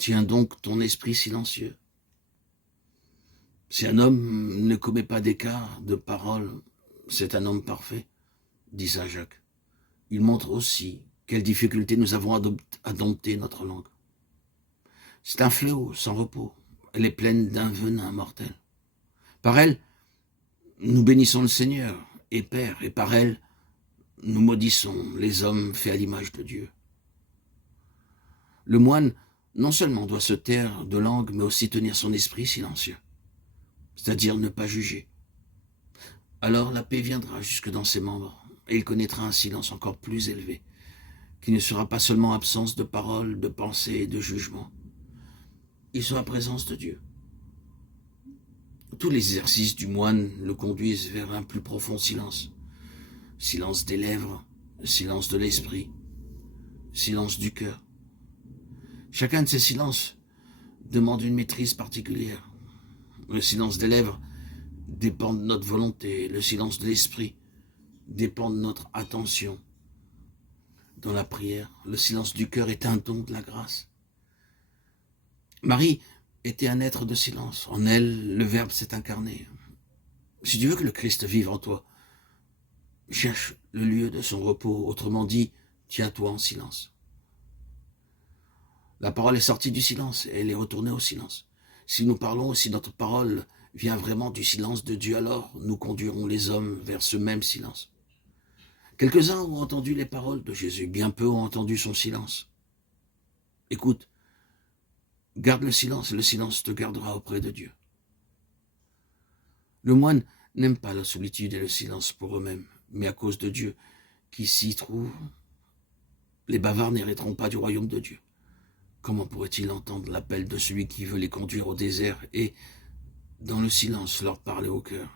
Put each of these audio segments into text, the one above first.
Tiens donc ton esprit silencieux. Si un homme ne commet pas d'écart de parole, c'est un homme parfait, dit saint Jacques. Il montre aussi quelle difficulté nous avons à dompter notre langue. C'est un fléau sans repos. Elle est pleine d'un venin mortel. Par elle, nous bénissons le Seigneur et Père, et par elle, nous maudissons les hommes faits à l'image de Dieu. Le moine, non seulement doit se taire de langue, mais aussi tenir son esprit silencieux, c'est-à-dire ne pas juger. Alors la paix viendra jusque dans ses membres, et il connaîtra un silence encore plus élevé, qui ne sera pas seulement absence de parole, de pensée et de jugement. Il sera présence de Dieu. Tous les exercices du moine le conduisent vers un plus profond silence. Silence des lèvres, silence de l'esprit, silence du cœur. Chacun de ces silences demande une maîtrise particulière. Le silence des lèvres dépend de notre volonté, le silence de l'esprit dépend de notre attention. Dans la prière, le silence du cœur est un don de la grâce. Marie était un être de silence. En elle, le Verbe s'est incarné. Si tu veux que le Christ vive en toi, cherche le lieu de son repos. Autrement dit, tiens-toi en silence. La parole est sortie du silence et elle est retournée au silence. Si nous parlons, si notre parole vient vraiment du silence de Dieu, alors nous conduirons les hommes vers ce même silence. Quelques-uns ont entendu les paroles de Jésus, bien peu ont entendu son silence. Écoute, garde le silence te gardera auprès de Dieu. Le moine n'aime pas la solitude et le silence pour eux-mêmes, mais à cause de Dieu qui s'y trouve, les bavards n'hériteront pas du royaume de Dieu. Comment pourrait-il entendre l'appel de celui qui veut les conduire au désert et, dans le silence, leur parler au cœur?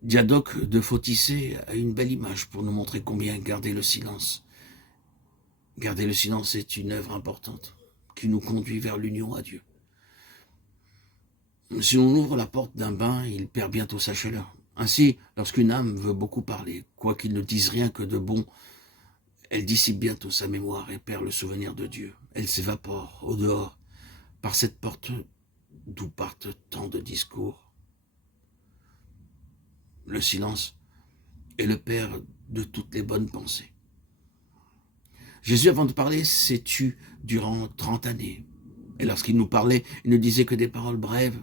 Diadoque de Photicée a une belle image pour nous montrer combien garder le silence. Garder le silence est une œuvre importante qui nous conduit vers l'union à Dieu. Si on ouvre la porte d'un bain, il perd bientôt sa chaleur. Ainsi, lorsqu'une âme veut beaucoup parler, quoiqu'il ne dise rien que de bon, elle dissipe bientôt sa mémoire et perd le souvenir de Dieu. Elle s'évapore au dehors, par cette porte d'où partent tant de discours. Le silence est le père de toutes les bonnes pensées. Jésus, avant de parler, s'est tu durant 30 années. Et lorsqu'il nous parlait, il ne disait que des paroles brèves.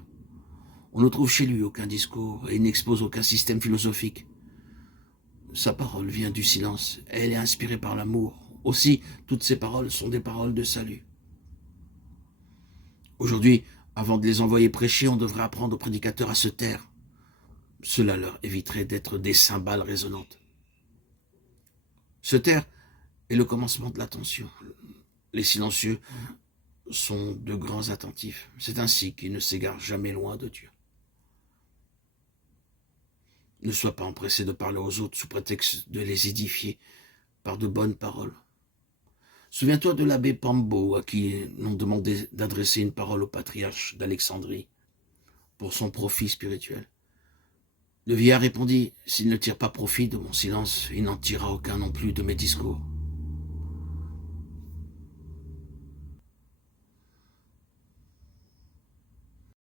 On ne trouve chez lui aucun discours et il n'expose aucun système philosophique. Sa parole vient du silence, elle est inspirée par l'amour. Aussi, toutes ses paroles sont des paroles de salut. Aujourd'hui, avant de les envoyer prêcher, on devrait apprendre aux prédicateurs à se taire. Cela leur éviterait d'être des cymbales résonnantes. Se taire est le commencement de l'attention. Les silencieux sont de grands attentifs. C'est ainsi qu'ils ne s'égarent jamais loin de Dieu. Ne sois pas empressé de parler aux autres sous prétexte de les édifier par de bonnes paroles. Souviens-toi de l'abbé Pambo, à qui l'on demandait d'adresser une parole au patriarche d'Alexandrie pour son profit spirituel. Le vieillard répondit, « S'il ne tire pas profit de mon silence, il n'en tirera aucun non plus de mes discours. »